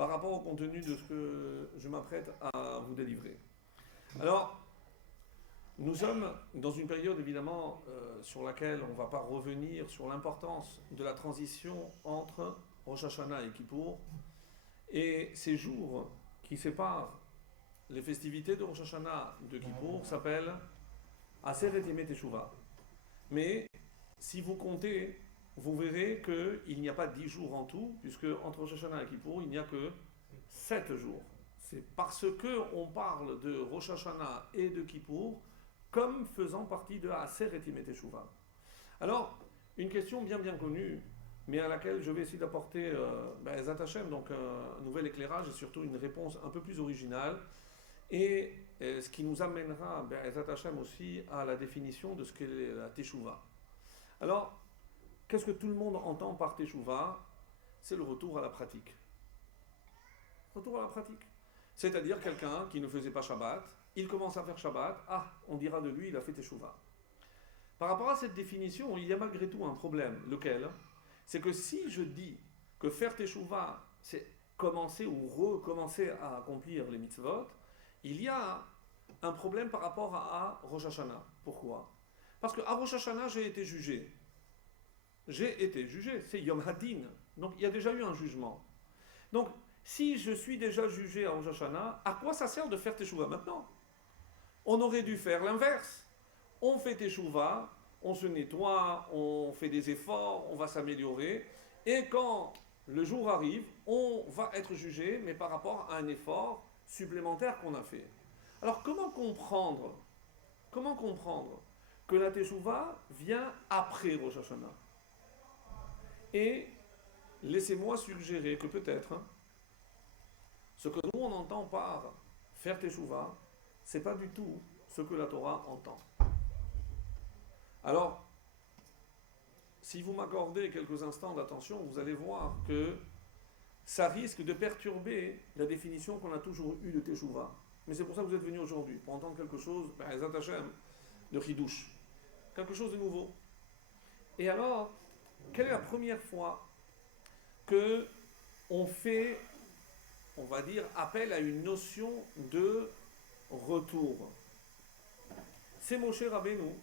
par rapport au contenu de ce que je m'apprête à vous délivrer. Alors, nous sommes dans une période évidemment sur laquelle on ne va pas revenir sur l'importance de la transition entre Rosh Hashanah et Kippour et ces jours qui séparent les festivités de Rosh Hashanah de Kippour s'appellent Aseret Yemei Teshuvah. Mais si vous comptez, vous verrez qu'il n'y a pas 10 jours en tout, puisque entre Rosh Hashanah et Kippour, il n'y a que 7 jours. C'est parce qu'on parle de Rosh Hashanah et de Kippour comme faisant partie de Aseret Yemei Teshuvah. Alors, une question bien connue, mais à laquelle je vais essayer d'apporter Ezat Hashem, donc un nouvel éclairage et surtout une réponse un peu plus originale, et ce qui nous amènera, Ezat Hashem aussi, à la définition de ce qu'est la Teshuvah. Alors, qu'est-ce que tout le monde entend par Teshuvah? C'est le retour à la pratique. Retour à la pratique. C'est-à-dire quelqu'un qui ne faisait pas Shabbat, il commence à faire Shabbat, on dira de lui, il a fait Teshuvah. Par rapport à cette définition, il y a malgré tout un problème. Lequel? C'est que si je dis que faire Teshuvah, c'est commencer ou recommencer à accomplir les mitzvot, il y a un problème par rapport à Rosh Hashanah. Pourquoi? Parce qu'à Rosh Hashanah, j'ai été jugé. C'est Yom Hadin. Donc il y a déjà eu un jugement. Donc, si je suis déjà jugé à Rosh Hashanah, à quoi ça sert de faire Teshuvah maintenant? On aurait dû faire l'inverse. On fait Teshuvah, on se nettoie, on fait des efforts, on va s'améliorer. Et quand le jour arrive, on va être jugé, mais par rapport à un effort supplémentaire qu'on a fait. Alors comment comprendre que la Teshuvah vient après Rosh Hashanah? Et laissez-moi suggérer que peut-être ce que nous on entend par faire Teshuvah, c'est pas du tout ce que la Torah entend. Alors, si vous m'accordez quelques instants d'attention, vous allez voir que ça risque de perturber la définition qu'on a toujours eue de Teshuvah. Mais c'est pour ça que vous êtes venus aujourd'hui, pour entendre quelque chose, Ezat Hashem, de Chidouche. Quelque chose de nouveau. Et alors, quelle est la première fois que on fait, on va dire, appel à une notion de retour? C'est Moshe Rabbeinu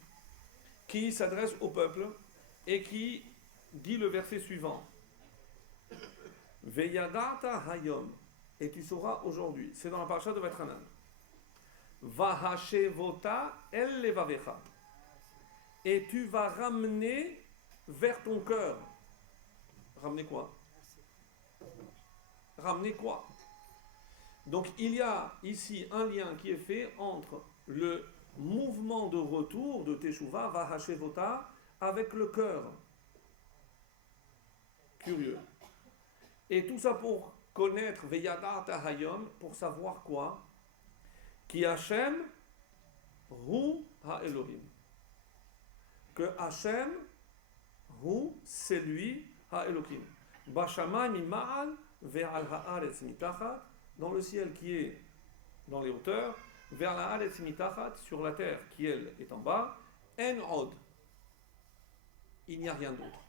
qui s'adresse au peuple et qui dit le verset suivant. Veyadata hayom, et tu sauras aujourd'hui, c'est dans la paracha de Vatranan. Vahashevota el levavecha, et tu vas ramener vers ton cœur. Ramener quoi? Ramener quoi? Donc il y a ici un lien qui est fait entre le mouvement de retour de Teshuvah, Vahashevota, avec le cœur. Curieux. Et tout ça pour connaître Veyadata Hayom, pour savoir quoi? Ki Hashem Hu Ha-Elohim. Que Hashem Hu, c'est lui, Ha-Elohim. Bashamayim mima'al ve'al ha'aretz mitachat, dans le ciel qui est dans les hauteurs, vers la ha'aretz mitachat, sur la terre qui elle est en bas, en od. Il n'y a rien d'autre.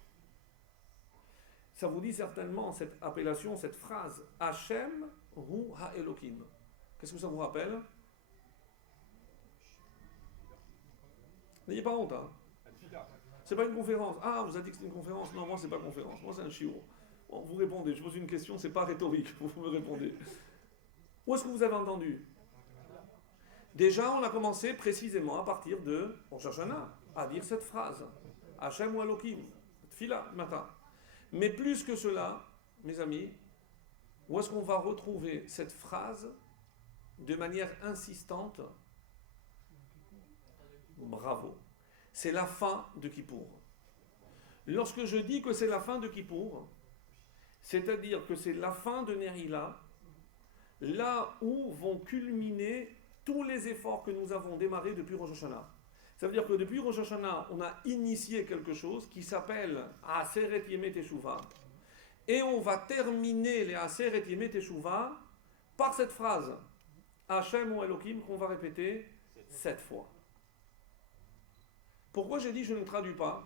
Ça vous dit certainement cette appellation, cette phrase Hashem Hu Ha-Elohim. Qu'est-ce que ça vous rappelle? N'ayez pas honte, hein? C'est pas une conférence. Vous avez dit que c'est une conférence? Non, moi c'est pas conférence. Moi c'est un shiur. Bon, vous répondez. Je pose une question, c'est pas rhétorique. Vous me répondez. Où est-ce que vous avez entendu? Déjà, on a commencé précisément à partir de Rosh Hashanah à dire cette phrase. Hashem ou Elohim. Tfila, matin. Mais plus que cela, mes amis, où est-ce qu'on va retrouver cette phrase de manière insistante? Bravo. C'est la fin de Kippour. Lorsque je dis que c'est la fin de Kippour, c'est-à-dire que c'est la fin de Nerila, là où vont culminer tous les efforts que nous avons démarrés depuis Rosh Hashanah. Ça veut dire que depuis Rosh Hashanah, on a initié quelque chose qui s'appelle Aseret Yemei Teshuvah. Et on va terminer les Aseret Yemei Teshuvah par cette phrase Hashem ou Elohim qu'on va répéter 7 fois. Pourquoi j'ai dit je ne traduis pas?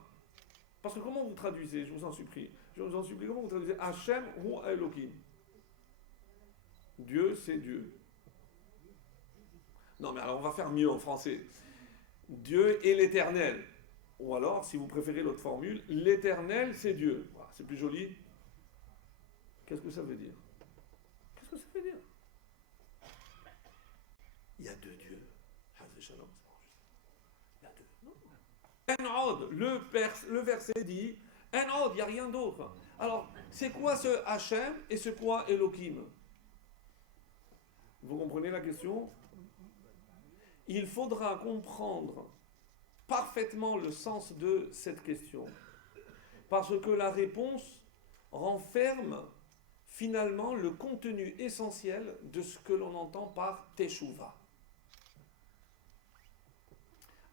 Parce que comment vous traduisez? Je vous en supplie. Comment vous traduisez Hashem ou Elohim? Dieu, c'est Dieu. Non, mais alors on va faire mieux en français. Dieu est l'éternel. Ou alors, si vous préférez l'autre formule, l'éternel, c'est Dieu. Voilà, c'est plus joli. Qu'est-ce que ça veut dire? Qu'est-ce que ça veut dire? Il y a deux dieux. Il y a deux. En le verset dit, en il n'y a rien d'autre. Alors, c'est quoi ce Hachem et c'est quoi Elohim? Vous comprenez la question? Il faudra comprendre parfaitement le sens de cette question. Parce que la réponse renferme finalement le contenu essentiel de ce que l'on entend par Teshuvah.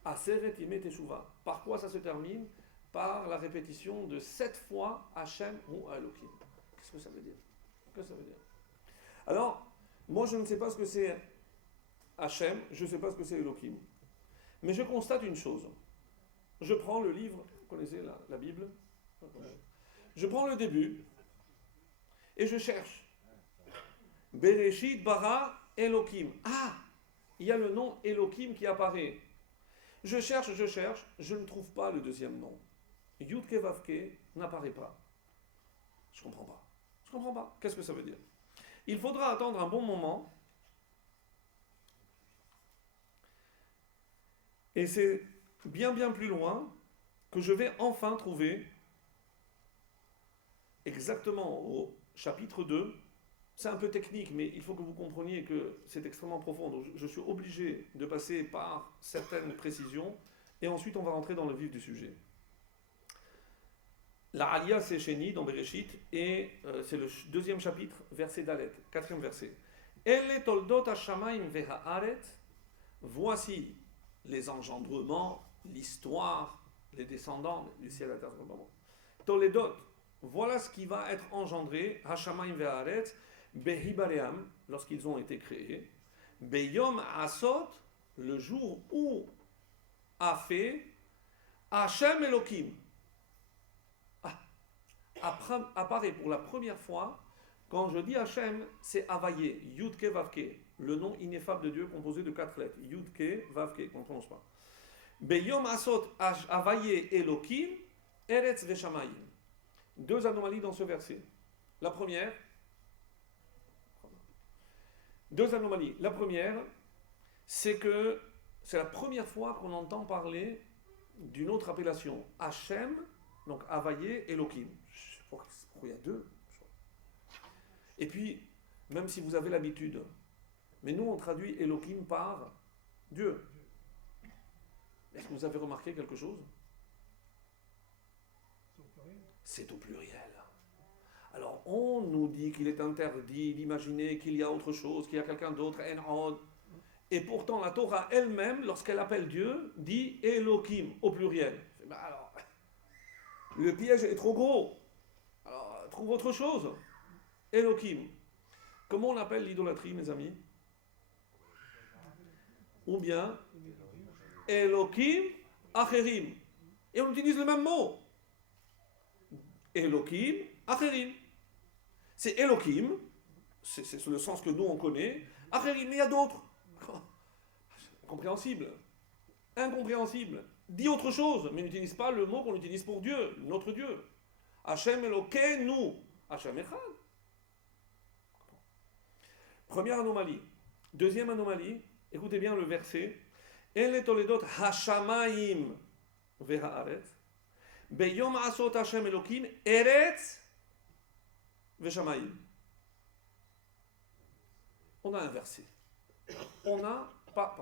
Aseret Yemei Teshuvah. Par quoi ça se termine? Par la répétition de 7 fois Hachem ou Elohim. Qu'est-ce que ça veut dire? Qu'est-ce que ça veut dire? Alors, moi je ne sais pas ce que c'est Hachem, je ne sais pas ce que c'est Elohim. Mais je constate une chose. Je prends le livre, vous connaissez la Bible? Je prends le début et je cherche. Bereshit bara Elohim. Ah, il y a le nom Elohim qui apparaît. Je cherche, je ne trouve pas le deuxième nom. Yudke Vavke n'apparaît pas. Je comprends pas. Qu'est-ce que ça veut dire? Il faudra attendre un bon moment. Et c'est bien plus loin que je vais enfin trouver exactement au chapitre 2. C'est un peu technique, mais il faut que vous compreniez que c'est extrêmement profond. Donc je suis obligé de passer par certaines précisions et ensuite on va rentrer dans le vif du sujet. La Aliyah c'est Sheni dans Bereshit et c'est le deuxième chapitre, verset Dalet, quatrième verset. Elle toldot hashamayim vehaaret. Voici les engendrements, l'histoire, les descendants du ciel et de la terre. Toledot, voilà ce qui va être engendré, hashamayim vehaaret, behibaream, lorsqu'ils ont été créés, beyom asot, le jour où a fait Hachem Elohim. Apparaît pour la première fois, quand je dis Hachem, c'est Havaye, Yudke Vavke, le nom ineffable de Dieu composé de 4 lettres, Yudke Vavke, qu'on ne prononce pas. Beyom Asot Havaye Elohim, Eretz Veshamayim. 2 anomalies dans ce verset. La première, 2 anomalies. La première, c'est que c'est la première fois qu'on entend parler d'une autre appellation, Hachem, donc Havaye Elohim. Pourquoi il y a 2? Et puis, même si vous avez l'habitude, mais nous on traduit Elohim par Dieu. Est-ce que vous avez remarqué quelque chose? C'est au pluriel. Alors on nous dit qu'il est interdit d'imaginer qu'il y a autre chose, qu'il y a quelqu'un d'autre, et pourtant la Torah elle-même, lorsqu'elle appelle Dieu, dit Elohim au pluriel. Ben alors, le piège est trop gros. Alors, trouve autre chose. Elohim. Comment on appelle l'idolâtrie, mes amis? Ou bien Elohim Acherim. Et on utilise le même mot. Elohim Acherim. C'est Elohim, c'est le sens que nous on connaît. Acherim, mais il y a d'autres. Incompréhensible. Dis autre chose, mais n'utilise pas le mot qu'on utilise pour Dieu, notre Dieu. Hachem Elokeinu, Hachem Echad. Première anomalie. Deuxième anomalie, écoutez bien le verset. Elle toledot hashamayim vehaaretz, beyom asot Hachem Elokim, eretz veshamayim. On a inversé. On a, pas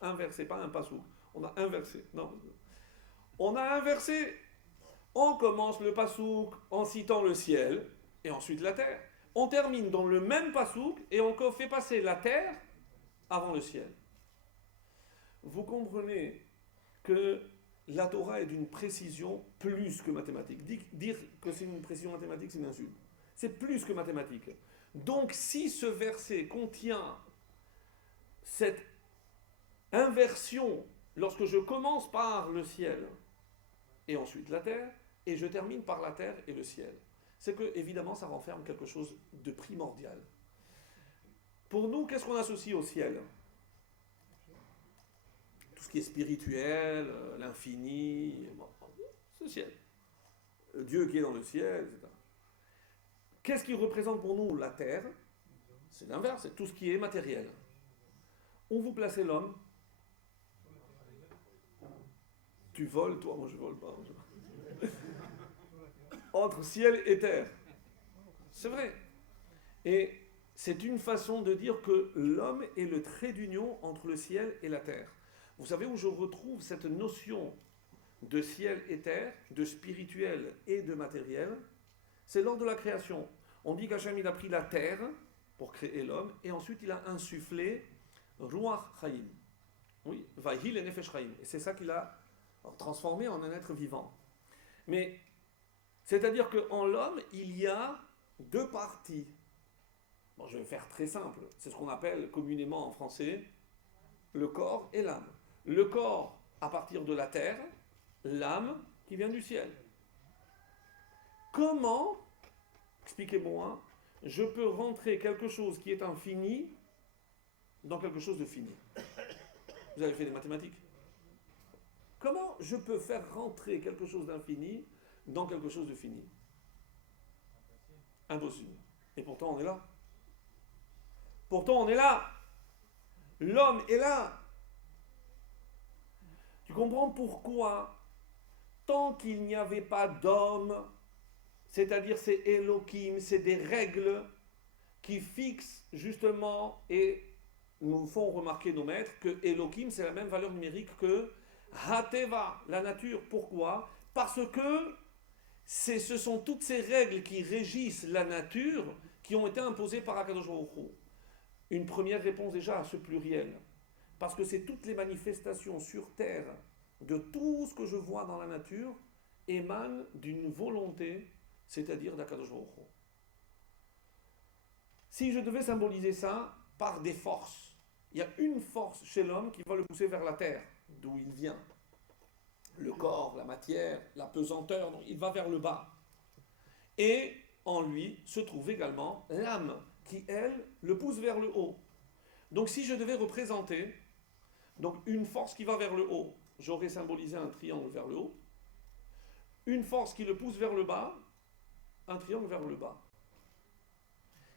inversé, pas un pasouk. On a inversé. Non. On a inversé. On commence le pasouk en citant le ciel et ensuite la terre. On termine dans le même pasouk et on fait passer la terre avant le ciel. Vous comprenez que la Torah est d'une précision plus que mathématique. Dire que c'est une précision mathématique, c'est une insulte. C'est plus que mathématique. Donc si ce verset contient cette inversion, lorsque je commence par le ciel et ensuite la terre, et je termine par la terre et le ciel, c'est que évidemment ça renferme quelque chose de primordial. Pour nous, qu'est-ce qu'on associe au ciel? Tout ce qui est spirituel, l'infini, bon, c'est le ciel. Le Dieu qui est dans le ciel, etc. Qu'est-ce qui représente pour nous la terre? C'est l'inverse, c'est tout ce qui est matériel. Où vous placez l'homme? Tu voles, toi, moi je vole pas. Entre ciel et terre. C'est vrai. Et c'est une façon de dire que l'homme est le trait d'union entre le ciel et la terre. Vous savez où je retrouve cette notion de ciel et terre, de spirituel et de matériel? C'est lors de la création. On dit qu'Hachem il a pris la terre pour créer l'homme et ensuite il a insufflé Ruach Chaim. Oui, Vahi le Nefesh Chaim. Et c'est ça qu'il a transformé en un être vivant. Mais c'est-à-dire qu'en l'homme, il y a deux parties. Bon, je vais faire très simple. C'est ce qu'on appelle communément en français le corps et l'âme. Le corps à partir de la terre, l'âme qui vient du ciel. Comment, expliquez-moi, je peux rentrer quelque chose qui est infini dans quelque chose de fini? Vous avez fait des mathématiques? Comment je peux faire rentrer quelque chose d'infini dans quelque chose de fini? Impossible. Et pourtant on est là. Pourtant on est là. L'homme est là. Tu comprends pourquoi, tant qu'il n'y avait pas d'homme, c'est-à-dire c'est Elohim, c'est des règles qui fixent justement et nous font remarquer nos maîtres que Elohim c'est la même valeur numérique que Hateva, la nature. Pourquoi? Parce que ce sont toutes ces règles qui régissent la nature qui ont été imposées par Akadosh Baruch Hu. Une première réponse déjà à ce pluriel. Parce que c'est toutes les manifestations sur terre de tout ce que je vois dans la nature émanent d'une volonté, c'est-à-dire d'Akadosh Baruch Hu. Si je devais symboliser ça par des forces, il y a une force chez l'homme qui va le pousser vers la terre, d'où il vient. Le corps, la matière, la pesanteur, donc il va vers le bas. Et en lui se trouve également l'âme qui, elle, le pousse vers le haut. Donc si je devais représenter donc une force qui va vers le haut, j'aurais symbolisé un triangle vers le haut. Une force qui le pousse vers le bas, un triangle vers le bas.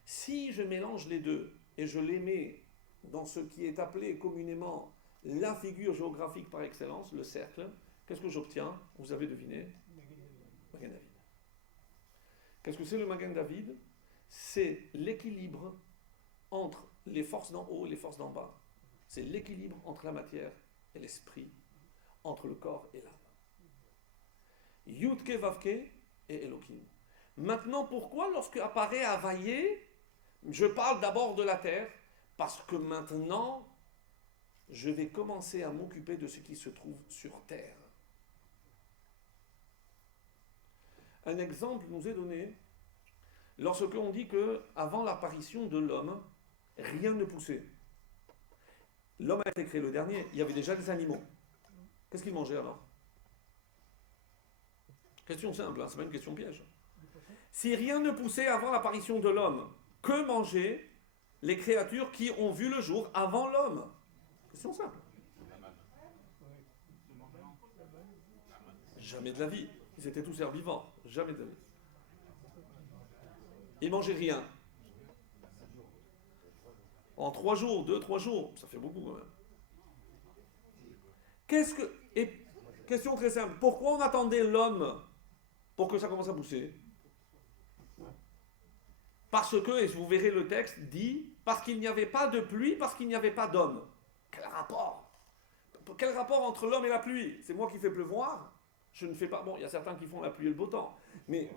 Si je mélange les deux et je les mets dans ce qui est appelé communément la figure géographique par excellence, le cercle, qu'est-ce que j'obtiens? Vous avez deviné? Magen David. Qu'est-ce que c'est le Magen David? C'est l'équilibre entre les forces d'en haut et les forces d'en bas. C'est l'équilibre entre la matière et l'esprit, entre le corps et l'âme. Yudke Vavke et Elohim. Maintenant, pourquoi lorsque apparaît Havayé, je parle d'abord de la terre? Parce que maintenant, je vais commencer à m'occuper de ce qui se trouve sur terre. Un exemple nous est donné lorsque on dit que avant l'apparition de l'homme, rien ne poussait. L'homme a été créé le dernier, il y avait déjà des animaux. Qu'est-ce qu'il mangeait alors? Question simple, hein, c'est pas une question piège. Si rien ne poussait avant l'apparition de l'homme, que mangeaient les créatures qui ont vu le jour avant l'homme? Question simple. Jamais de la vie. Ils étaient tous herbivores. Jamais de la vie. Ils mangeaient rien. En 3 jours, 2-3 jours, ça fait beaucoup quand même. Et question très simple. Pourquoi on attendait l'homme pour que ça commence à pousser? Parce que, et vous verrez le texte, dit, parce qu'il n'y avait pas de pluie, parce qu'il n'y avait pas d'homme. Quel rapport? Quel rapport entre l'homme et la pluie? C'est moi qui fais pleuvoir? Je ne fais pas... Bon, il y a certains qui font la pluie et le beau temps. Mais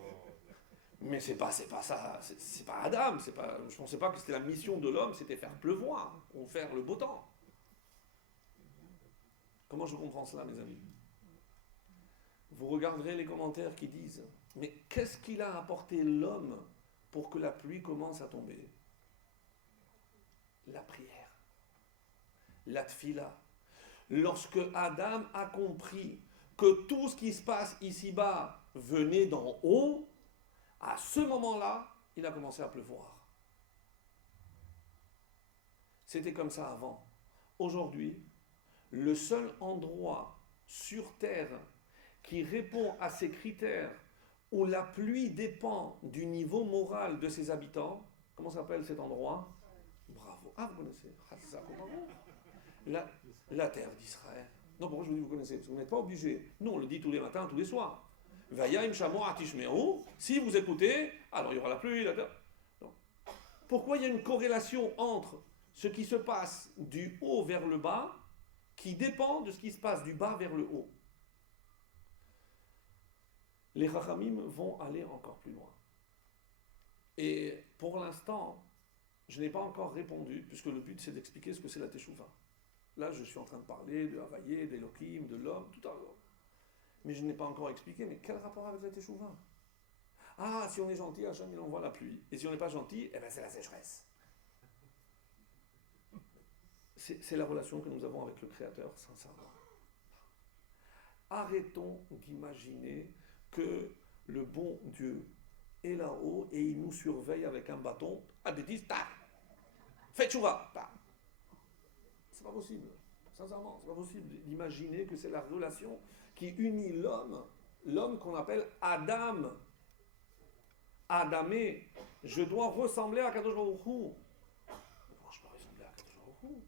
c'est pas ça. C'est pas Adam. Je ne pensais pas que c'était la mission de l'homme, c'était faire pleuvoir ou faire le beau temps. Comment je comprends cela, mes amis? Vous regarderez les commentaires qui disent, mais qu'est-ce qu'il a apporté l'homme pour que la pluie commence à tomber? La prière, la tfila. Lorsque Adam a compris que tout ce qui se passe ici-bas venait d'en haut, à ce moment-là, il a commencé à pleuvoir. C'était comme ça avant. Aujourd'hui, le seul endroit sur Terre qui répond à ces critères où la pluie dépend du niveau moral de ses habitants, comment s'appelle cet endroit? Bravo. Ah, vous connaissez. Ah, c'est ça, la terre d'Israël. Non, pourquoi je vous dis vous connaissez? Parce que vous n'êtes pas obligé. Nous, on le dit tous les matins, tous les soirs. Vayaim shamo atishmeru. Si vous écoutez, alors il y aura la pluie, la terre. Non. Pourquoi il y a une corrélation entre ce qui se passe du haut vers le bas qui dépend de ce qui se passe du bas vers le haut? Les Chachamim vont aller encore plus loin. Et pour l'instant, je n'ai pas encore répondu, puisque le but c'est d'expliquer ce que c'est la Teshuvah. Là, je suis en train de parler de Havaïe, d'Elohim, de l'homme, tout à l'heure. Mais je n'ai pas encore expliqué, mais quel rapport avec la Teshuvah? Ah, si on est gentil, Hachem il envoie la pluie. Et si on n'est pas gentil, eh ben c'est la sécheresse. C'est la relation que nous avons avec le Créateur, sincèrement. Arrêtons d'imaginer que le bon Dieu est là-haut et il nous surveille avec un bâton. Ah, bêtise, tac! Fais tchouva! C'est pas possible. Sincèrement, c'est pas possible d'imaginer que c'est la relation qui unit l'homme qu'on appelle Adam. Adamé, je dois ressembler à Kadosh Baruch Hu. Pourquoi je peux ressembler à Kadosh Baruch Hu?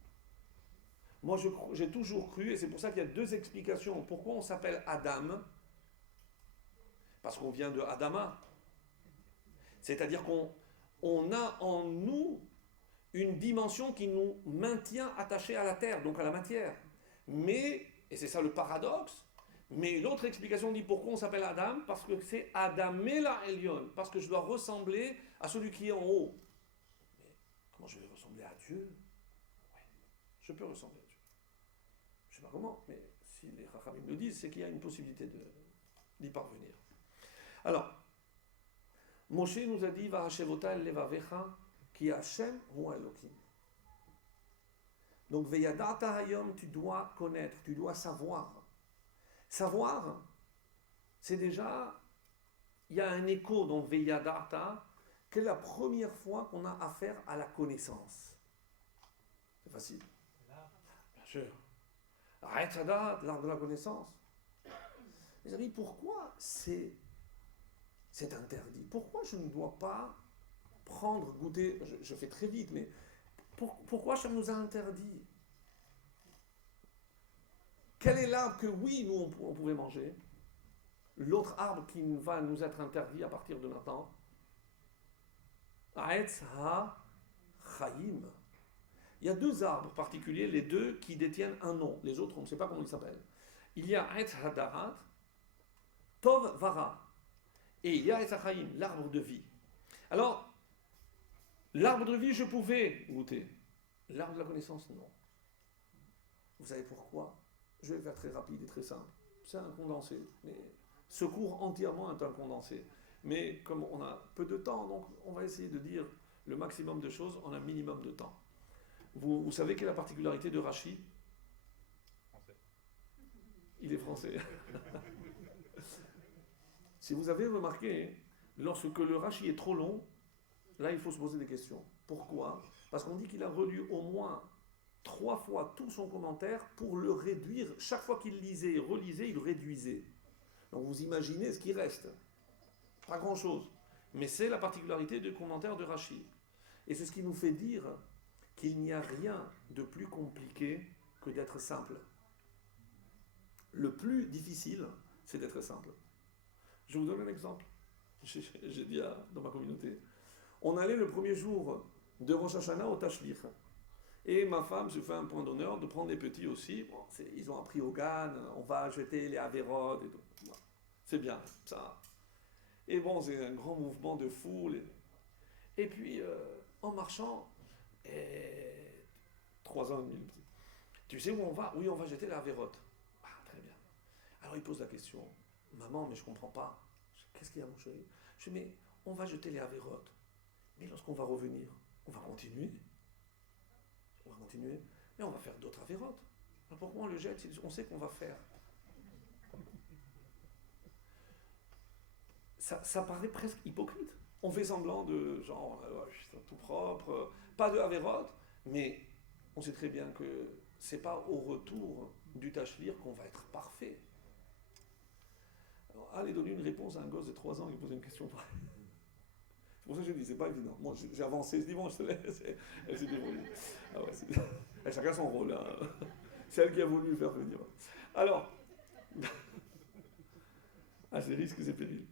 Moi, j'ai toujours cru, et c'est pour ça qu'il y a deux explications. Pourquoi on s'appelle Adam? Parce qu'on vient de Adama. C'est-à-dire qu'on a en nous une dimension qui nous maintient attachés à la terre, donc à la matière. Mais, et c'est ça le paradoxe, mais l'autre explication dit pourquoi on s'appelle Adam, parce que c'est Adamela Elion, parce que je dois ressembler à celui qui est en haut. Mais comment je vais ressembler à Dieu? Oui, je peux ressembler à Dieu. Je ne sais pas comment, mais si les Chachamim le disent, c'est qu'il y a une possibilité d'y parvenir. Alors, Moshe nous a dit Va'ashevota el levavecha ki Hashem hu Elohim. Donc, Veyadata hayom, tu dois connaître, tu dois savoir. Savoir, c'est déjà, il y a un écho dans Veyadata, que la première fois qu'on a affaire à la connaissance. C'est facile. Bien sûr. Haetzadat, l'art de la connaissance. Mes amis, pourquoi c'est interdit? Pourquoi je ne dois pas prendre, goûter, je fais très vite, mais pourquoi ça nous a interdit? Quel est l'arbre que oui, nous, on pouvait manger? L'autre arbre qui va nous être interdit à partir de maintenant? Aetz ha-Chaim. Il y a deux arbres particuliers, les deux qui détiennent un nom. Les autres, on ne sait pas comment ils s'appellent. Il y a Aetz ha-Darat, Tov Vara. Et il y a Aetz ha-Chaim, l'arbre de vie. Alors, l'arbre de vie, je pouvais goûter. L'arbre de la connaissance, non. Vous savez pourquoi? Je vais faire très rapide et très simple. C'est un condensé, mais ce cours entièrement est un condensé. Mais comme on a peu de temps, donc on va essayer de dire le maximum de choses en un minimum de temps. Vous savez quelle est la particularité de Rashi? Français. Il est français. Si vous avez remarqué, lorsque le Rashi est trop long, là il faut se poser des questions. Pourquoi? Parce qu'on dit qu'il a relu au moins 3 fois tout son commentaire pour le réduire. Chaque fois qu'il lisait et relisait, il réduisait. Donc vous imaginez ce qui reste. Pas grand-chose. Mais c'est la particularité du commentaire de Rashi. Et c'est ce qui nous fait dire qu'il n'y a rien de plus compliqué que d'être simple. Le plus difficile, c'est d'être simple. Je vous donne un exemple. J'ai dit dans ma communauté. On allait le premier jour de Rosh Hashanah au Tashlich. Et ma femme se fait un point d'honneur de prendre les petits aussi. Bon, ils ont appris au GAN, on va jeter les avérodes et tout. Bon, c'est bien, ça. Et bon, c'est un grand mouvement de foule. Et puis, en marchant, 3 ans et demi, le petit. Tu sais où on va? Oui, on va jeter les avérodes. Ah, très bien. Alors il pose la question. Maman, mais je comprends pas. Qu'est-ce qu'il y a, mon chéri? Je dis, mais on va jeter les avérodes. Mais lorsqu'on va revenir, on va continuer. On va continuer, mais on va faire d'autres avérotes. Alors pourquoi on le jette si on sait qu'on va faire? Ça paraît presque hypocrite. On fait semblant de genre, tout propre, pas de avérotes, mais on sait très bien que c'est pas au retour du tachlir qu'on va être parfait. Alors, allez donner une réponse à un gosse de 3 ans qui pose une question pareille. C'est pour ça que je dis, c'est pas évident. Moi, j'ai avancé, je dis, bon, je te laisse. Elle s'est débrouillée. Ah ouais, chacun son rôle. Hein. C'est elle qui a voulu le faire venir. Alors, c'est risque, c'est péril.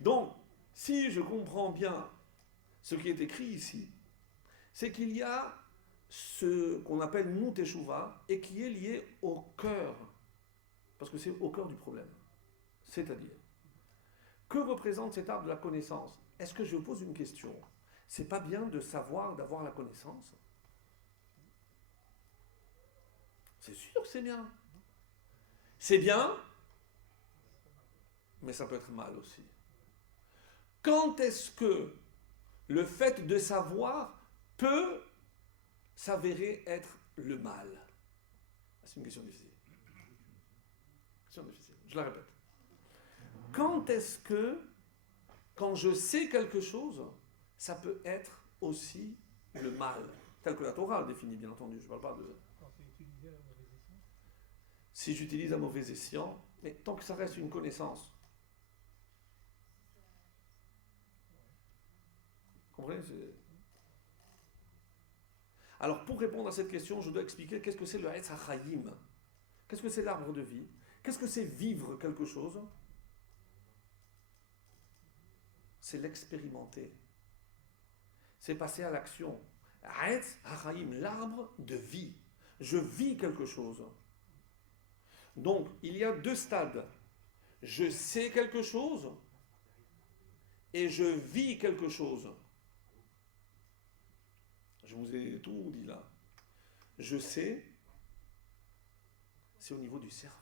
Donc, si je comprends bien ce qui est écrit ici, c'est qu'il y a ce qu'on appelle nous teshuva et qui est lié au cœur. Parce que c'est au cœur du problème. C'est-à-dire, que représente cet arbre de la connaissance? Est-ce que je pose une question? C'est pas bien de savoir, d'avoir la connaissance? C'est sûr que c'est bien. C'est bien, mais ça peut être mal aussi. Quand est-ce que le fait de savoir peut s'avérer être le mal? C'est une question difficile. Je la répète. Quand est-ce que, quand je sais quelque chose, ça peut être aussi le mal, tel que la Torah le définit, bien entendu. Je ne parle pas de... Quand c'est utilisé à mauvais escient. Si j'utilise à mauvais escient, mais tant que ça reste une connaissance. Vous comprenez? Alors, pour répondre à cette question, je dois expliquer qu'est-ce que c'est le Etz HaChaïm. Qu'est-ce que c'est l'arbre de vie? Qu'est-ce que c'est vivre quelque chose? C'est l'expérimenter. C'est passer à l'action. Etz HaChaïm, l'arbre de vie. Je vis quelque chose. Donc, il y a 2 stades. Je sais quelque chose et je vis quelque chose. Je vous ai tout dit là. Je sais, c'est au niveau du cerveau.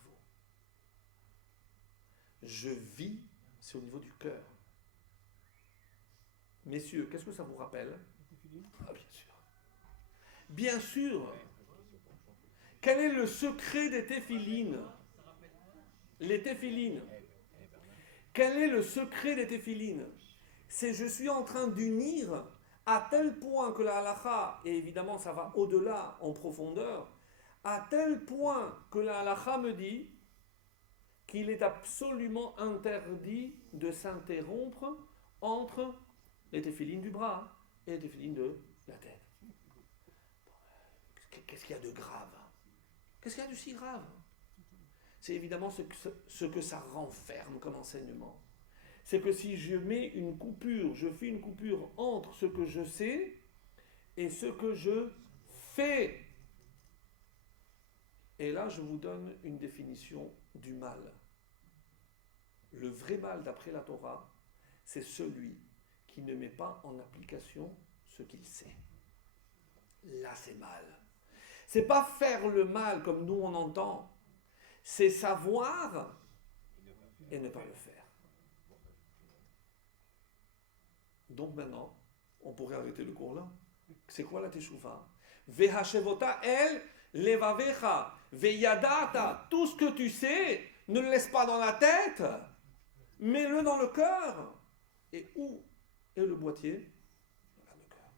Je vis, c'est au niveau du cœur. Messieurs, qu'est-ce que ça vous rappelle? Ah, bien sûr. Bien sûr. Quel est le secret des téphilines? Les téphilines. Quel est le secret des téphilines? C'est je suis en train d'unir à tel point que la halakha, et évidemment ça va au-delà en profondeur, à tel point que la halakha me dit qu'il est absolument interdit de s'interrompre entre les téphilines du bras et les téphilines de la tête. Qu'est-ce qu'il y a de grave? Qu'est-ce qu'il y a de si grave? C'est évidemment ce que ça renferme comme enseignement. C'est que si je mets une coupure, je fais une coupure entre ce que je sais et ce que je fais. Et là, je vous donne une définition du mal. Le vrai mal, d'après la Torah, c'est celui qui ne met pas en application ce qu'il sait. Là, c'est mal. C'est pas faire le mal comme nous on entend. C'est savoir et ne pas le faire. Donc maintenant, on pourrait arrêter le cours là. C'est quoi la teshuva? Vehashevota el levavecha veyadata. Tout ce que tu sais, ne le laisse pas dans la tête, mets-le dans le cœur. Et où est le boîtier? Dans le cœur.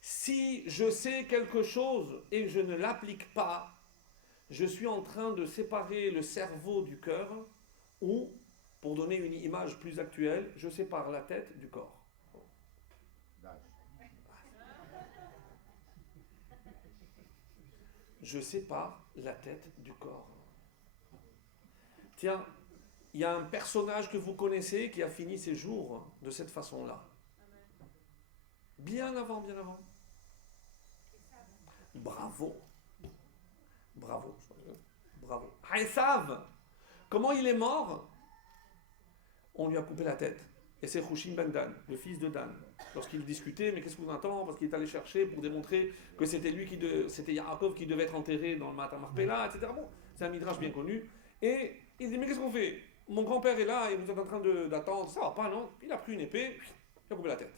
Si je sais quelque chose et je ne l'applique pas, je suis en train de séparer le cerveau du cœur, ou, pour donner une image plus actuelle, je sépare la tête du corps. Je sépare la tête du corps. Tiens, il y a un personnage que vous connaissez qui a fini ses jours de cette façon-là. Bien avant, bien avant. Bravo. Bravo. Bravo. Esav, comment il est mort? On lui a coupé la tête. Et c'est Hushim ben Dan, le fils de Dan. Lorsqu'il discutait, mais qu'est-ce qu'on entend? Parce qu'il est allé chercher pour démontrer que c'était lui c'était Yaakov qui devait être enterré dans le Matan Marpella, etc. Bon, c'est un midrash bien connu. Et il dit, mais qu'est-ce qu'on fait? Mon grand-père est là et vous êtes en train d'attendre. Ça va pas, non? Il a pris une épée, il a coupé la tête.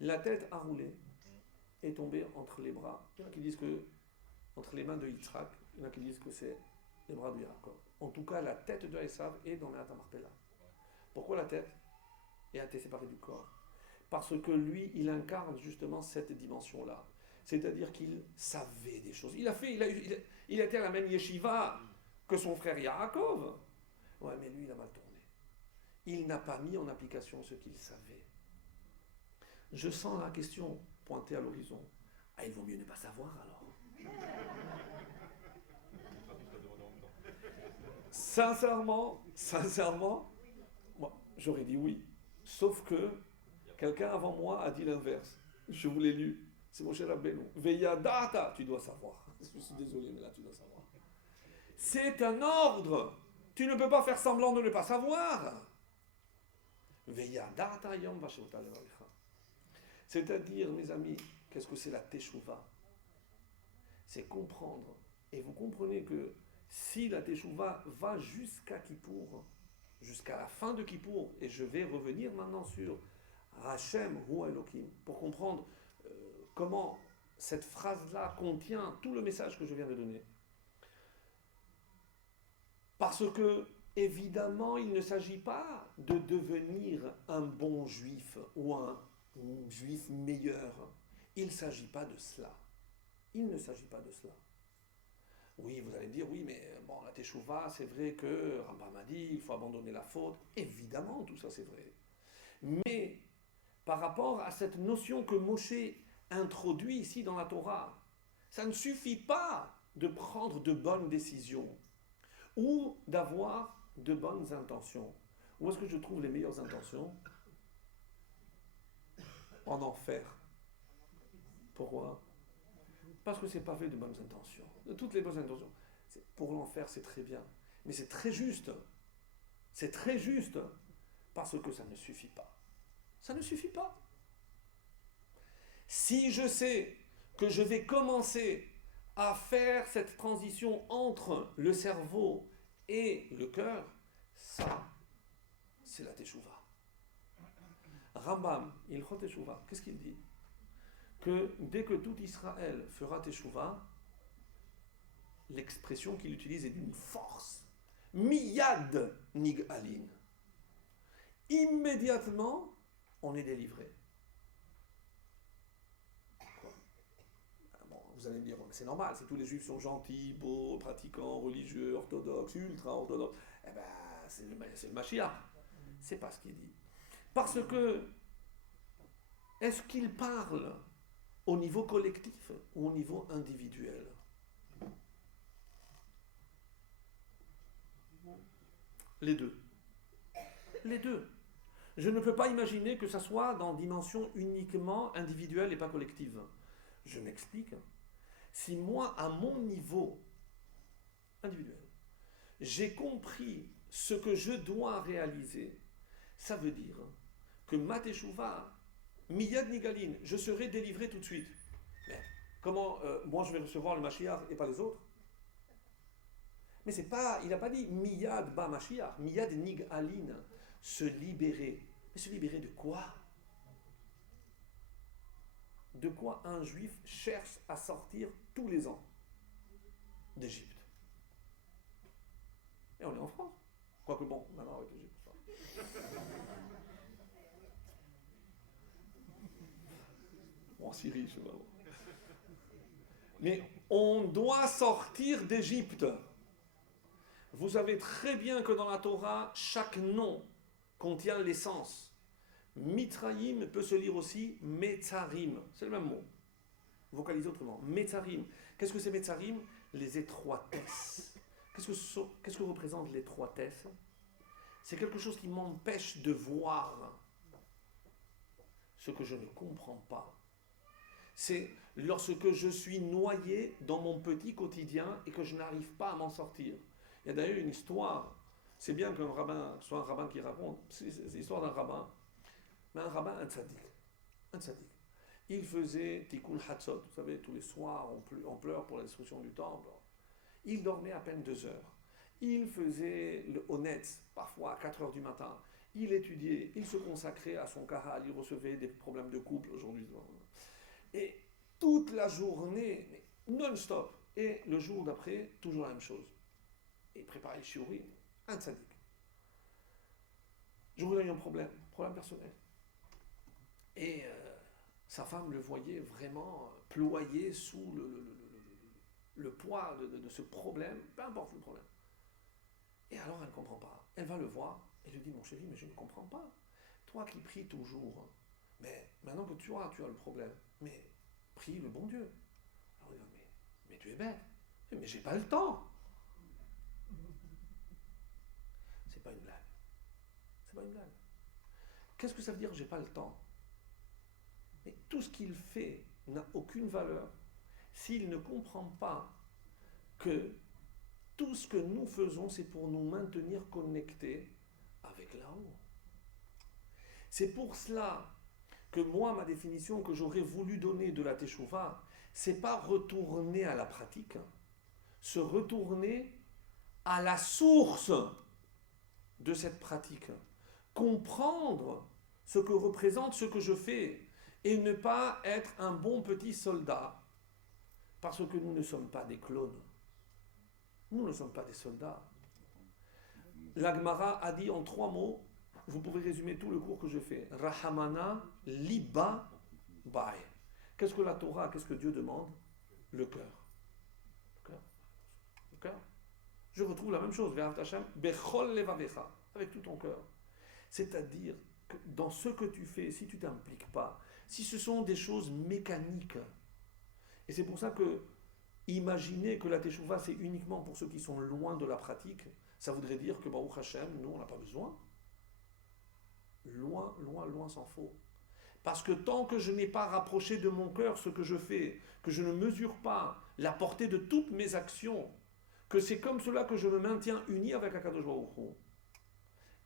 La tête a roulé, est tombée entre les bras. Il y en a qui disent que entre les mains de Yitzhak, il y en a qui disent que c'est les bras de Yaakov. En tout cas, la tête de Esav est dans le Matan Marpella. Pourquoi la tête a été séparée du corps? parce que lui, il incarne justement cette dimension-là. C'est-à-dire qu'il savait des choses. Il a été à la même yeshiva que son frère Yaakov. Ouais, mais lui, il a mal tourné. Il n'a pas mis en application ce qu'il savait. Je sens la question pointée à l'horizon. Ah, il vaut mieux ne pas savoir alors. Sincèrement, moi, j'aurais dit oui. Sauf que quelqu'un avant moi a dit l'inverse. Je vous l'ai lu. C'est Moshe Rabbeinu. Veya data, tu dois savoir. Je suis désolé, mais là, tu dois savoir. C'est un ordre. Tu ne peux pas faire semblant de ne pas savoir. Veya data yom vashota levarecha. C'est-à-dire, mes amis, qu'est-ce que c'est la teshuva? C'est comprendre. Et vous comprenez que si la teshuva va jusqu'à Kippour, jusqu'à la fin de Kippour, et je vais revenir maintenant sur Hashem hu Elokim, pour comprendre comment cette phrase-là contient tout le message que je viens de donner. Parce que, évidemment, il ne s'agit pas de devenir un bon juif ou un juif meilleur. Il ne s'agit pas de cela. Il ne s'agit pas de cela. Oui, vous allez me dire, oui, mais bon, la teshuva, c'est vrai que Rambam a dit, il faut abandonner la faute. Évidemment, tout ça, c'est vrai. Mais, par rapport à cette notion que Moshe introduit ici dans la Torah, ça ne suffit pas de prendre de bonnes décisions ou d'avoir de bonnes intentions. Où est-ce que je trouve les meilleures intentions? En enfer. Pourquoi? Parce que c'est pas fait de bonnes intentions. De toutes les bonnes intentions. Pour l'enfer, c'est très bien. Mais c'est très juste. C'est très juste. Parce que ça ne suffit pas. Ça ne suffit pas. Si je sais que je vais commencer à faire cette transition entre le cerveau et le cœur, ça, c'est la teshuva. Rambam, Ilchot Teshuva, qu'est-ce qu'il dit? Que dès que tout Israël fera teshuva, l'expression qu'il utilise est d'une force. Miyad nig'alin. Immédiatement, on est délivré. Bon, vous allez me dire, c'est normal, si tous les juifs sont gentils, beaux, pratiquants, religieux, orthodoxes, ultra-orthodoxes, eh ben, c'est le Mashiach. C'est pas ce qu'il dit. Parce que, est-ce qu'il parle au niveau collectif ou au niveau individuel? Les deux. Les deux. Je ne peux pas imaginer que ça soit dans dimension uniquement individuelle et pas collective. Je m'explique. Si moi, à mon niveau individuel, j'ai compris ce que je dois réaliser, ça veut dire que ma teshuva, miyad nigalin, je serai délivré tout de suite. Mais comment moi je vais recevoir le Mashiach et pas les autres? Mais c'est pas, il n'a pas dit miyad ba Mashiach, miyad nigalin, se libérer. Mais se libérer de quoi? De quoi un juif cherche à sortir tous les ans d'Égypte? Et on est en France. Quoique bon, maintenant avec l'Égypte. Bon, en Syrie, je sais pas. Mais on doit sortir d'Égypte. Vous savez très bien que dans la Torah, chaque nom contient l'essence. Mitraïm peut se lire aussi Metzarim. C'est le même mot. Vocalisé autrement. Metzarim. Qu'est-ce que c'est Metzarim? Les étroitesses. Qu'est-ce que représente l'étroitesse? C'est quelque chose qui m'empêche de voir ce que je ne comprends pas. C'est lorsque je suis noyé dans mon petit quotidien et que je n'arrive pas à m'en sortir. Il y a d'ailleurs une histoire. C'est bien qu'un rabbin soit un rabbin qui raconte. C'est l'histoire d'un rabbin. Mais un rabbin, un tzaddik. Un tzaddik. Il faisait tikkun hatzot. Vous savez, tous les soirs, on pleure pour la destruction du temple. Il dormait à peine 2 heures. Il faisait le honnête, parfois à 4 heures du matin. Il étudiait, il se consacrait à son kahal, il recevait des problèmes de couple aujourd'hui. Et toute la journée, non-stop. Et le jour d'après, toujours la même chose. Et il préparait le shiurim. Un tzaddik. Je vous donne un problème personnel. Et sa femme le voyait vraiment ployer sous le poids de ce problème, peu importe le problème. Et alors elle ne comprend pas. Elle va le voir et lui dit, mon chéri, mais je ne comprends pas. Toi qui pries toujours, mais maintenant que tu as le problème, mais prie le bon Dieu. Alors il dit, mais tu es bête. Mais j'ai pas le temps. C'est pas une blague. C'est pas une blague. Qu'est-ce que ça veut dire j'ai pas le temps? Mais tout ce qu'il fait n'a aucune valeur s'il ne comprend pas que tout ce que nous faisons, c'est pour nous maintenir connectés avec là-haut. C'est pour cela que moi, ma définition que j'aurais voulu donner de la Teshuvah, c'est pas retourner à la pratique, se retourner à la source de cette pratique, comprendre ce que représente ce que je fais et ne pas être un bon petit soldat parce que nous ne sommes pas des clones. Nous ne sommes pas des soldats. La Gemara a dit en 3 mots, vous pouvez résumer tout le cours que je fais. Rahamana liba bai. Qu'est-ce que la Torah, qu'est-ce que Dieu demande? Le cœur. Le cœur. Le cœur. Je retrouve la même chose. Ve'ahavta Hashem bechol levavecha. Avec tout ton cœur. C'est-à-dire que dans ce que tu fais, si tu ne t'impliques pas, si ce sont des choses mécaniques, et c'est pour ça que imaginer que la Teshuvah c'est uniquement pour ceux qui sont loin de la pratique, ça voudrait dire que Baruch Hashem, nous on n'a pas besoin. Loin, loin, loin s'en faut. Parce que tant que je n'ai pas rapproché de mon cœur ce que je fais, que je ne mesure pas la portée de toutes mes actions, que c'est comme cela que je me maintiens uni avec Akadosh Baruch Hu.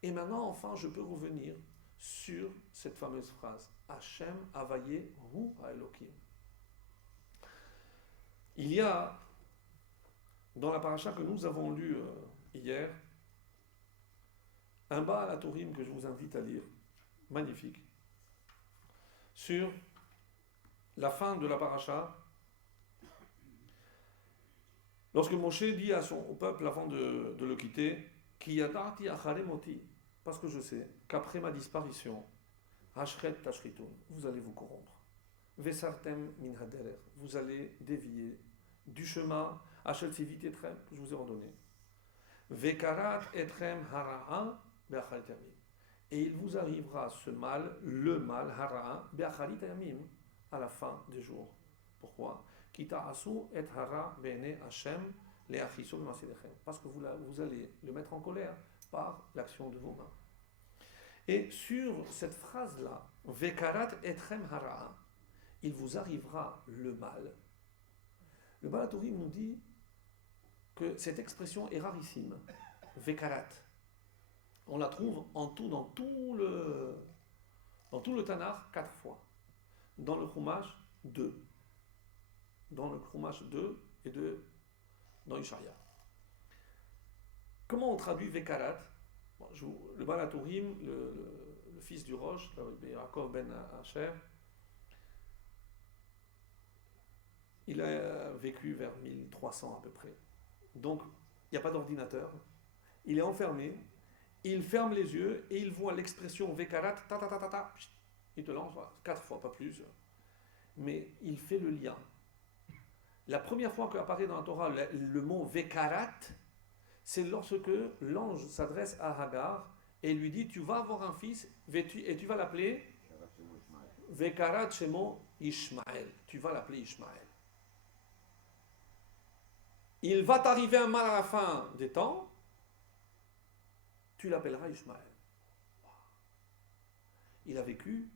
Et maintenant, enfin, je peux revenir sur cette fameuse phrase Hashem Avaye Hu Haelokim. Il y a, dans la paracha que nous avons lue hier, un Baal HaTurim que je vous invite à lire, magnifique, sur la fin de la paracha, lorsque Moshe dit au peuple avant de le quitter, Ki yadati achare moti, parce que je sais qu'après ma disparition, Hashret tashritun, vous allez vous corrompre. Vesartem min haderer, vous allez dévier du chemin Hachel Sivit Etrem que je vous ai ordonné. Vekarat Etrem Hara'a Be'achalit Yamim. Et il vous arrivera ce mal, le mal Hara'a Be'achalit Yamim, à la fin des jours. Pourquoi? Kita asu et hara be'ene Hashem le'achiso b'masidechem. Parce que vous allez le mettre en colère par l'action de vos mains. Et sur cette phrase-là, Vekarat Etrem Hara'a, il vous arrivera le mal. Le Baal HaTurim nous dit que cette expression est rarissime. Vekarat. On la trouve en tout dans tout le Tanakh 4 fois. Dans le Chumash 2. Dans le Chumash 2 et dans Ishaïa. Comment on traduit Vekarat? Le Baal HaTurim, le fils du Rosh, Yaakov ben Asher, il a vécu vers 1300 à peu près. Donc, il n'y a pas d'ordinateur. Il est enfermé, il ferme les yeux et il voit l'expression Vekarat, ta ta ta ta ta. Il te lance, voilà, 4 fois, pas plus. Mais il fait le lien. La première fois qu'apparaît dans la Torah le mot Vekarat, c'est lorsque l'ange s'adresse à Hagar et lui dit, tu vas avoir un fils et tu vas l'appeler Vekarat Shemo Ishmael. Tu vas l'appeler Ishmael. Il va t'arriver un mal à la fin des temps, tu l'appelleras Ishmael. Il a vécu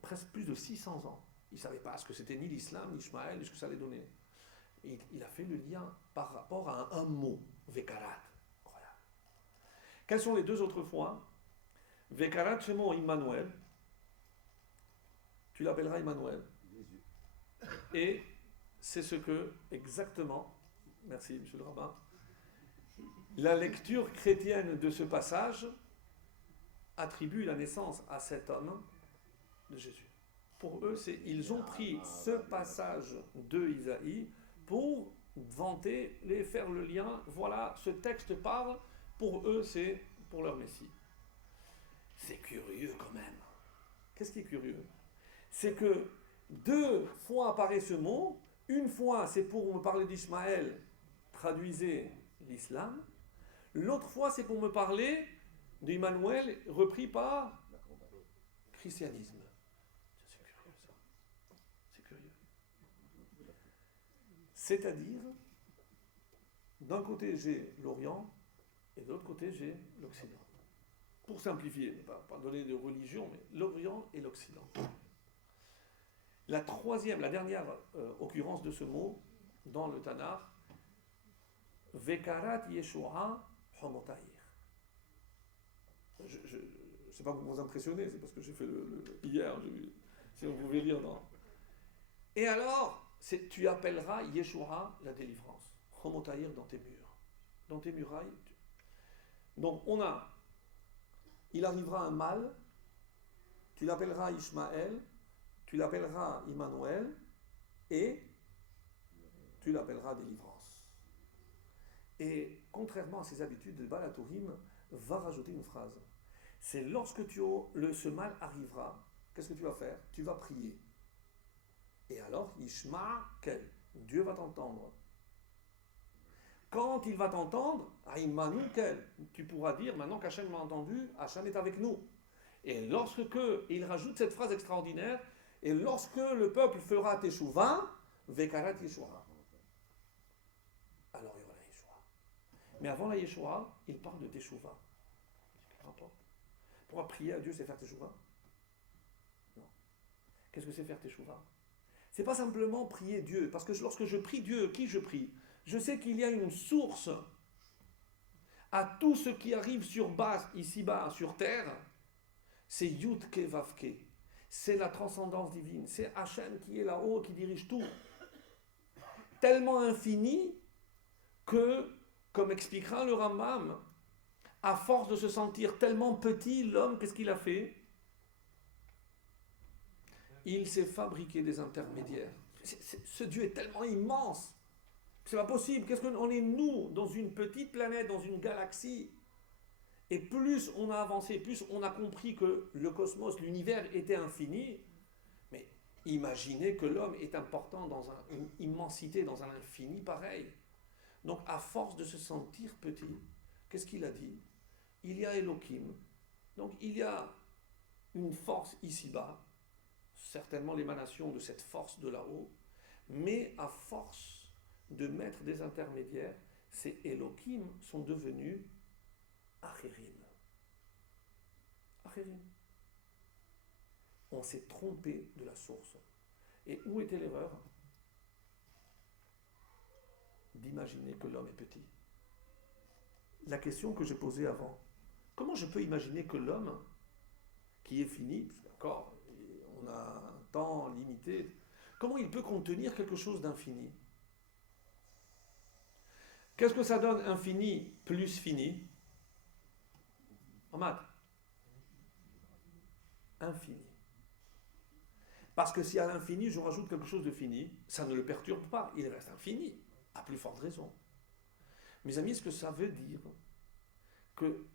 presque plus de 600 ans. Il ne savait pas ce que c'était ni l'islam, ni Ishmael, ni ce que ça allait donner. Il a fait le lien par rapport à un mot, Vekarat. Incroyable. Quelles sont les 2 autres fois? Vekarat Shemo Immanuel, tu l'appelleras Immanuel. Et c'est ce que, exactement, merci monsieur le rabbin, la lecture chrétienne de ce passage attribue la naissance à cet homme de Jésus. Pour eux, ils ont pris ce passage de Isaïe pour vanter, faire le lien. Voilà, ce texte parle, pour eux, c'est pour leur Messie. C'est curieux quand même. qu'est-ce qui est curieux? C'est que 2 fois apparaît ce mot. Une fois, c'est pour me parler d'Ismaël, traduisez l'islam. L'autre fois, c'est pour me parler d'Emmanuel, repris par christianisme. C'est curieux, ça. C'est curieux. C'est-à-dire, d'un côté, j'ai l'Orient, et de l'autre côté, j'ai l'Occident. Pour simplifier, pas donner de religion, mais l'Orient et l'Occident. La dernière occurrence de ce mot dans le Tanakh, Vekarat Yeshua Homotahir. Je ne sais pas pour vous impressionner, c'est parce que j'ai fait hier, si vous pouvez lire dans. Et alors, tu appelleras Yeshua la délivrance. Homotahir dans tes murs. Dans tes murailles. Donc il arrivera un mal, tu l'appelleras Ishmaël, tu l'appelleras Emmanuel, et tu l'appelleras délivrance. Et contrairement à ses habitudes, le Baal HaTurim va rajouter une phrase. C'est lorsque ce mal arrivera, qu'est-ce que tu vas faire? Tu vas prier. Et alors, Ishma, quel? Dieu va t'entendre. Quand il va t'entendre, Aïmanu, quel? Tu pourras dire, maintenant qu'Hachem m'a entendu, Hachem est avec nous. Et il rajoute cette phrase extraordinaire, et lorsque le peuple fera Teshuvah, Vekarat Yeshua. Alors il y aura la Yeshua. Mais avant la Yeshua, il parle de Teshuvah. Quel rapport? Pourquoi prier à Dieu, c'est faire Teshuvah? Non. Qu'est-ce que c'est faire Teshuvah? C'est pas simplement prier Dieu, parce que lorsque je prie Dieu, qui je prie? Je sais qu'il y a une source à tout ce qui arrive ici-bas, sur terre. C'est Yudke Vavke. C'est la transcendance divine. C'est Hachem qui est là-haut, qui dirige tout. Tellement infini que, comme expliquera le Rambam, à force de se sentir tellement petit, l'homme, qu'est-ce qu'il a fait? Il s'est fabriqué des intermédiaires. Ce Dieu est tellement immense. C'est pas possible. Qu'est-ce qu'on est, nous, dans une petite planète, dans une galaxie? Et plus on a avancé, plus on a compris que le cosmos, l'univers était infini. Mais imaginez que l'homme est important dans une immensité, dans un infini pareil. Donc à force de se sentir petit, qu'est-ce qu'il a dit? Il y a Elohim. Donc il y a une force ici-bas, certainement l'émanation de cette force de là-haut, mais à force de mettre des intermédiaires, ces Elohim sont devenus Acherim. Acherim. On s'est trompé de la source. Et où était l'erreur? D'imaginer que l'homme est petit. La question que j'ai posée avant, comment je peux imaginer que l'homme, qui est fini, d'accord, on a un temps limité, comment il peut contenir quelque chose d'infini? Qu'est-ce que ça donne infini plus fini? En maths. Infini. Parce que si à l'infini, je rajoute quelque chose de fini, ça ne le perturbe pas, il reste infini, à plus forte raison. Mes amis, est-ce que ça veut dire que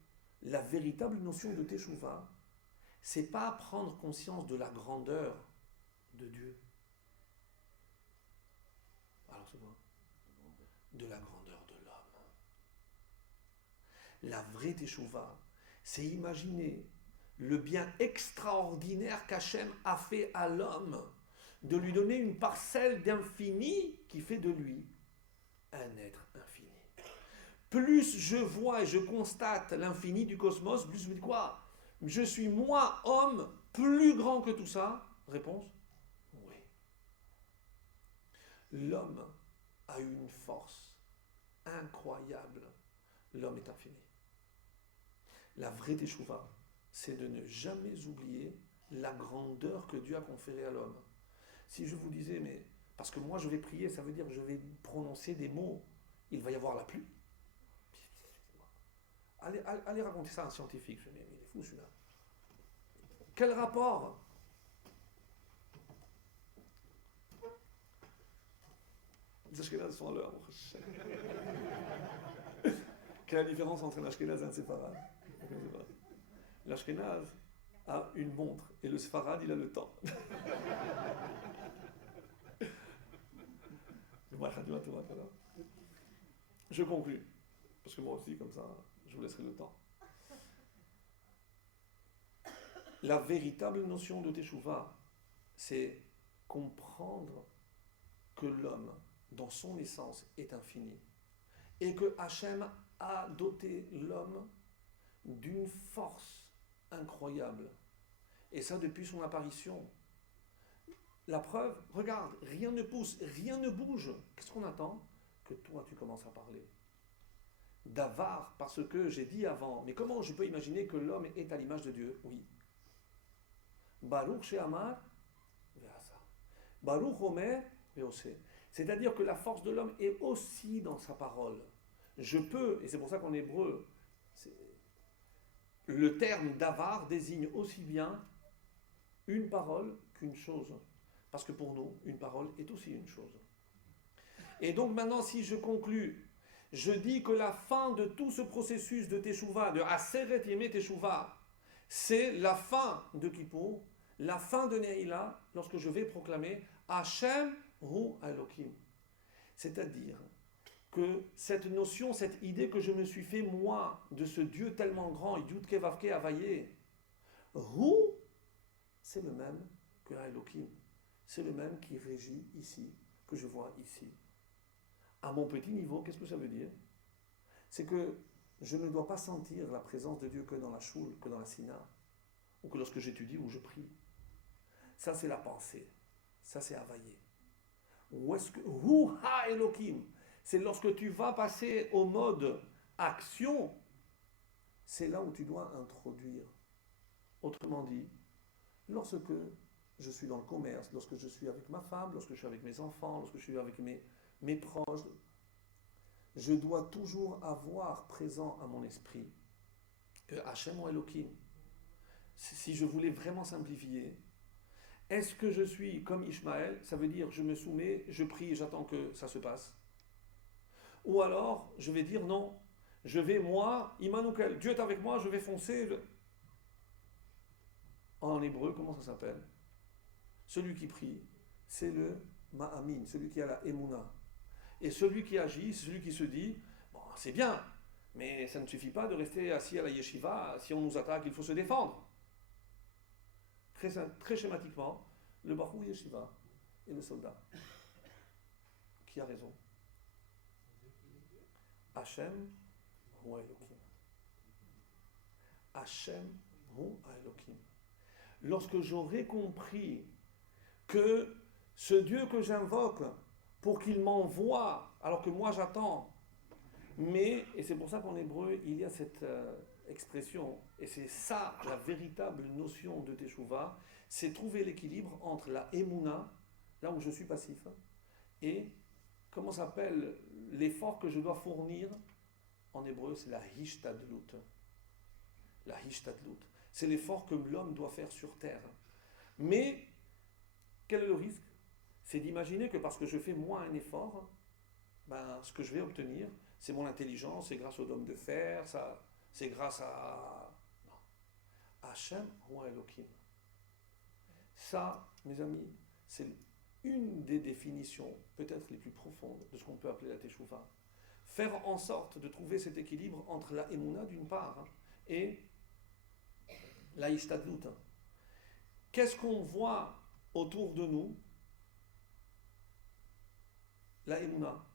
la véritable notion de Teshuvah, c'est pas prendre conscience de la grandeur de Dieu? Alors c'est quoi? De la grandeur de l'homme. La vraie Teshuvah, c'est imaginer le bien extraordinaire qu'Hachem a fait à l'homme, de lui donner une parcelle d'infini qui fait de lui un être infini. Plus je vois et je constate l'infini du cosmos, plus je me dis quoi? Je suis moi, homme, plus grand que tout ça? Réponse? Oui. L'homme a une force incroyable. L'homme est infini. La vraie Teshuvah, c'est de ne jamais oublier la grandeur que Dieu a conférée à l'homme. Si je vous disais, mais parce que moi je vais prier, ça veut dire que je vais prononcer des mots, il va y avoir la pluie. Allez raconter ça à un scientifique. Je dis, mais il est fou celui-là. Quel rapport? Les Ashkénazes sont à l'heure. Quelle est la différence entre un Ashkénaze et un séfarade? L'Ashkénaze, a une montre et le Sfarad, il a le temps. Je conclus, parce que moi aussi, comme ça, je vous laisserai le temps. La véritable notion de Teshuvah, c'est comprendre que l'homme, dans son essence, est infini. Et que Hachem a doté l'homme d'une force incroyable. Et ça depuis son apparition. La preuve, regarde, rien ne pousse, rien ne bouge. Qu'est-ce qu'on attend? Que toi tu commences à parler. D'avar, parce que j'ai dit avant, mais comment je peux imaginer que l'homme est à l'image de Dieu? Oui. Baruch She'amar, Ve'asa. Baruch Omer, Ve'ose. C'est-à-dire que la force de l'homme est aussi dans sa parole. Je peux, et c'est pour ça qu'en hébreu, le terme d'avar désigne aussi bien une parole qu'une chose. Parce que pour nous, une parole est aussi une chose. Et donc maintenant, si je conclus, je dis que la fin de tout ce processus de Teshuvah, de Aseret Yemei Teshuvah, c'est la fin de Kippour, la fin de Neila, lorsque je vais proclamer Hashem Hu Elokim. C'est-à-dire que cette notion, cette idée que je me suis fait, moi, de ce Dieu tellement grand, Yud Ke Vav Ke Havaye, Hu, c'est le même que Elokim. C'est le même qui régit ici, que je vois ici. À mon petit niveau, qu'est-ce que ça veut dire? C'est que je ne dois pas sentir la présence de Dieu que dans la choule, que dans la sina, ou que lorsque j'étudie ou je prie. Ça, c'est la pensée. Ça, c'est Havaye. Où est-ce que... Hu ha Elokim. C'est lorsque tu vas passer au mode action, c'est là où tu dois introduire. Autrement dit, lorsque je suis dans le commerce, lorsque je suis avec ma femme, lorsque je suis avec mes enfants, lorsque je suis avec mes proches, je dois toujours avoir présent à mon esprit que Hachem ou Elohim, si je voulais vraiment simplifier, est-ce que je suis comme Ishmaël, ça veut dire je me soumets, je prie et j'attends que ça se passe? Ou alors je vais dire non, je vais moi, Immanuel, Dieu est avec moi, je vais foncer. En hébreu, comment ça s'appelle? Celui qui prie, c'est le Ma'amin, celui qui a la Emouna. Et celui qui agit, c'est celui qui se dit, bon, c'est bien, mais ça ne suffit pas de rester assis à la yeshiva, si on nous attaque, il faut se défendre. Très schématiquement, le Bahou Yeshiva et le soldat. Qui a raison? Hachem ou Elohim. Hachem ou Elohim. Lorsque j'aurai compris que ce Dieu que j'invoque pour qu'il m'envoie, alors que moi j'attends, mais, et c'est pour ça qu'en hébreu il y a cette expression, et c'est ça la véritable notion de Teshuvah, c'est trouver l'équilibre entre la Emouna, là où je suis passif, et comment s'appelle l'effort que je dois fournir en hébreu, c'est la Hishtadlut. La Hishtadlut. C'est l'effort que l'homme doit faire sur terre. Mais, quel est le risque? C'est d'imaginer que parce que je fais moi un effort, ben, ce que je vais obtenir, c'est mon intelligence, c'est grâce aux dômes de fer, ça, c'est grâce à... Non. Hachem ou Elohim. Ça, mes amis, c'est une des définitions peut-être les plus profondes de ce qu'on peut appeler la Teshuvah. Faire en sorte de trouver cet équilibre entre la Emouna d'une part et la Ishtadlut. Qu'est-ce qu'on voit autour de nous? La Emouna,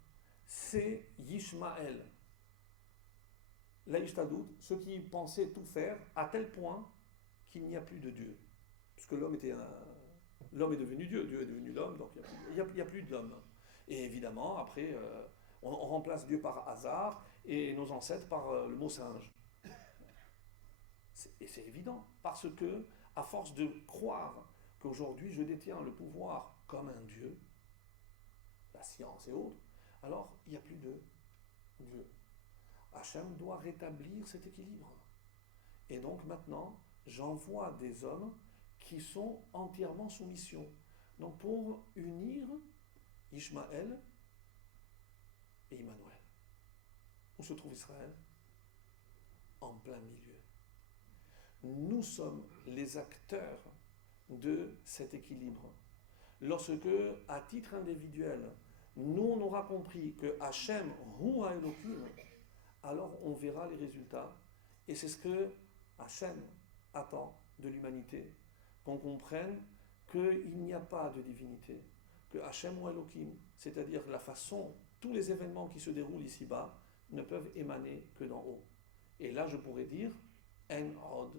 c'est Yishmaël. La Ishtadlut, ceux qui pensaient tout faire à tel point qu'il n'y a plus de Dieu. Puisque l'homme est devenu Dieu, Dieu est devenu l'homme, donc il n'y a plus d'homme. Et évidemment, après, on remplace Dieu par hasard et nos ancêtres par le mot singe. Et c'est évident, parce que, à force de croire qu'aujourd'hui je détiens le pouvoir comme un Dieu, la science et autres, alors il n'y a plus de Dieu. Hachem doit rétablir cet équilibre. Et donc maintenant, j'envoie des hommes qui sont entièrement sous mission. Donc pour unir Ishmaël et Immanuel. Où se trouve Israël? En plein milieu. nous sommes les acteurs de cet équilibre. Lorsque, à titre individuel, nous on aura compris que Hachem Hu Elohim, alors on verra les résultats. Et c'est ce que Hachem attend de l'humanité, qu'on comprenne qu'il n'y a pas de divinité, que Hachem ou Elohim, c'est-à-dire la façon, tous les événements qui se déroulent ici-bas, ne peuvent émaner que d'en haut. Et là, je pourrais dire, En Od,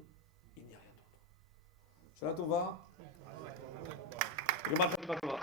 il n'y a rien d'autre. Shabbat Tova. Gmar Shabbat Tova.